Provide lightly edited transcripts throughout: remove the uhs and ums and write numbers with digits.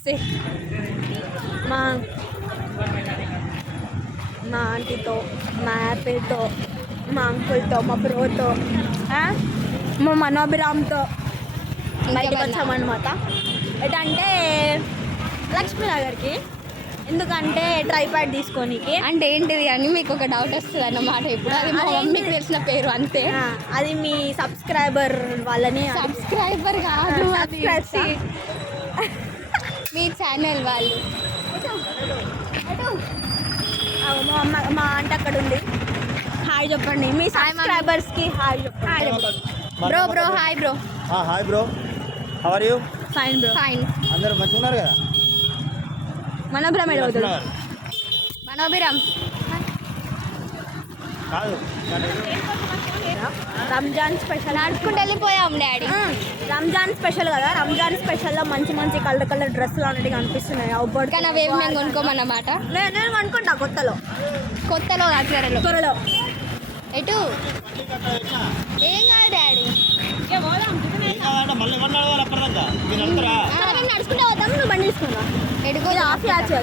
నమస్తే. మా మా ఆంటీతో, మా యాపిల్తో, మా అంకుల్తో, మా బ్రోతో, మా మనోభిరామ్తో బయటకు వచ్చామన్నమాట. ఎటంటే లక్ష్మీనగర్కి. ఎందుకంటే ట్రైపాడ్ తీసుకోనికి. అంటే ఏంటిది అని మీకు ఒక డౌట్ వస్తుంది అన్నమాట. ఇప్పుడు అది మా మమ్మీకి తెలిసిన పేరు అంతే. అది మీ సబ్స్క్రైబర్ వాళ్ళని. సబ్స్క్రైబర్ కాదు, మీ ఛానల్ వాళ్ళు. మా ఆంటీ అక్కడ ఉంది. హాయ్ చెప్పండి మీ సబ్స్క్రైబర్స్కి. హాయ్ చెప్పండి. Bro hi bro. Hi bro, how are you? Fine bro. Fine. అందరూ మంచిగా ఉన్నారు కదా? మనోభిరామ్ ఎడవుతుంది. మనోభిరామ్ కాదు, రంజాన్ స్పెషల్ నడుచుకుంటూ వెళ్ళిపోయాం డాడీ. రంజాన్ స్పెషల్ కదా. రంజాన్ స్పెషల్లో మంచి మంచి కలర్ డ్రెస్సులు అనేవి కనిపిస్తున్నాయి. కానీ అవేవి మేము కొనుక్కోమన్నమాట. నేను కొనుక్కుంటా కొత్తలో త్వరలో. ఎటు ఏం కాదు డాడీ, మళ్ళీ అప్పటిదాకా మీరు వెళ్తారా? మేము నడుచుకుంటా పోతాం, నువ్వు బండి తీసుకుందా. ఎడుకో ఆఫ్ చేయచ్చు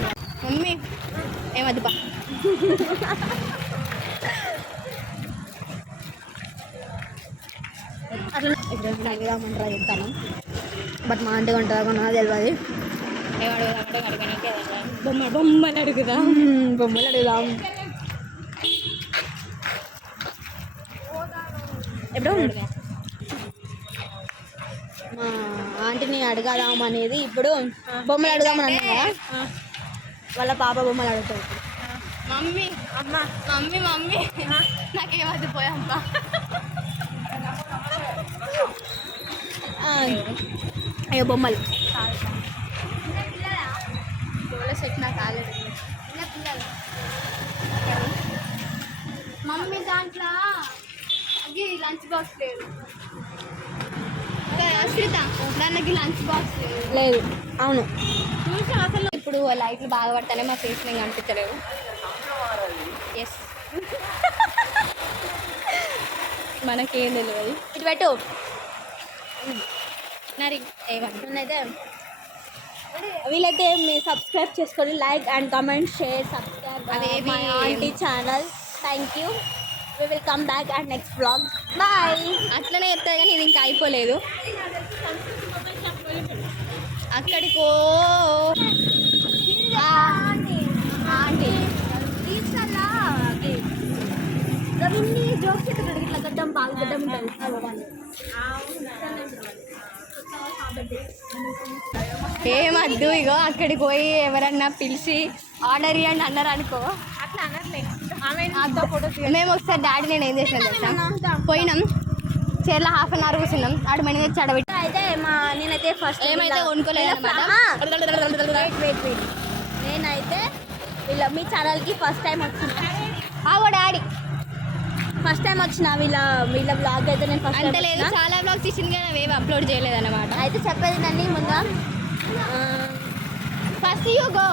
మమ్మీ. ఏమద్దు బా. అట్లా ఇప్పుడు అడుగుదామంటారా చెప్తాను. బట్ మా ఆంటీ ఉంటుందా కొన్నా తెలియదు. బొమ్మలు అడుగుదాం. బొమ్మలు అడుగుదాం. ఇప్పుడు మా ఆంటీని అడగదాం అనేది. ఇప్పుడు బొమ్మలు అడుగుదామని అన్నా కదా, వాళ్ళ పాప బొమ్మలు అడుగుతారు. మమ్మీ మమ్మీ నాకేమద్దు పోయమ్మా. అయ్యో బొమ్మలు సెట్ నాకు కాలేదు. మమ్మీ దాంట్లో అది లంచ్ బాక్స్ లేదు. శ్రీత దానికి లంచ్ బాక్స్ లేదు. అవును, అసలు ఇప్పుడు లైట్లు బాగా పడతానే మా ఫేస్ నేను కనిపించలేవు. ఎస్ మనకేం తెలియదు. ఇటు పెట్టు. మరి ఏమన్నా వీలైతే మీరు సబ్స్క్రైబ్ చేసుకొని like and comment share subscribe my aunty channel. Thank you. We will come back and next vlog. Bye. అట్లనే చెప్తారు కానీ ఇది ఇంకా అయిపోలేదు. అక్కడికో ఆంటీ రవిని జోక్ చెప్తాడు. ఇట్లా గడ్డం బాగా గడ్డం ఉంటుంది. ఏమద్దు. ఇగో అక్కడికి పోయి ఎవరన్నా పిలిచి ఆర్డర్ ఇవ్వండి అన్నారు అనుకో. అట్లా అనట్లేదు. మేము ఒకసారి డాడీ నేను ఏం చేసినా తెలుసా, పోయినాం చీరలో హాఫ్ అన్ అవర్ కూర్చున్నాం. ఆడు మనీ తెచ్చి ఆడబెట్టి అయితే నేనైతే ఫస్ట్ ఏమైతే కొనుక్కోలేదు అనమాట. వెయిట్ నేనైతే మీ ఛానల్కి ఫస్ట్ టైం వచ్చిన. ఆగో డాడీ ఫస్ట్ టైం వచ్చిన వీళ్ళ బ్లాగ్ అయితే నేను ఫస్ట్ అంటే లేదు, చాలా బ్లాగ్స్ తీసింది కానీ అవి ఏమి అప్లోడ్ చేయలేదు అనమాట. అయితే చెప్పేది నన్ను ముందుగా first you go.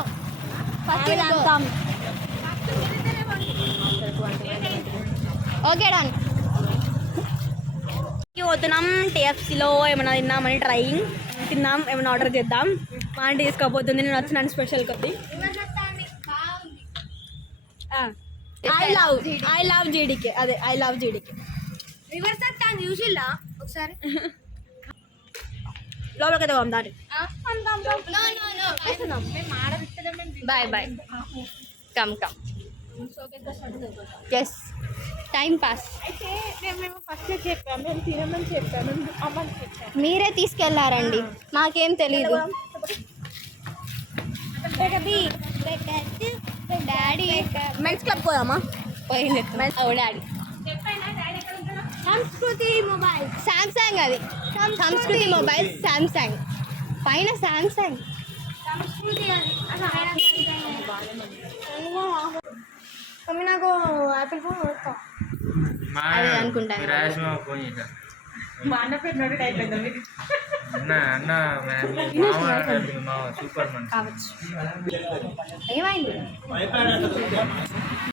Okay done. పోతున్నాం టీఎఫ్సీలో ఏమైనా తిన్నామని తిన్నాం, ఏమైనా ఆర్డర్ చేద్దాం. మా ఆంటీ తీసుకోపోతుంది. నేను వచ్చినాను స్పెషల్ కొద్ది. I love GDK. అదే ఐ లవ్ జీడీకే. రివర్స్ వస్తాను చూసిల్లా ఒకసారి. లోపలికి పోదాం దాటి. Bye bye. Come as time pass. మీరే తీసుకెళ్లారండి, మాకేం తెలీదు. డాడీ మెన్స్ క్లబ్ పోదామా? పోయింది డాడీ. సంస్కృతి మొబైల్ శాంసంగ్. అది సంస్కృతి మొబైల్ శాంసంగ్ పైన శాంసంగ్. నాకు యాపిల్ ఫోన్ అదే అనుకుంటాను. మా అన్న పేరు నోటి అయిపోయింది. సూపర్ కావచ్చు. ఏమైంది?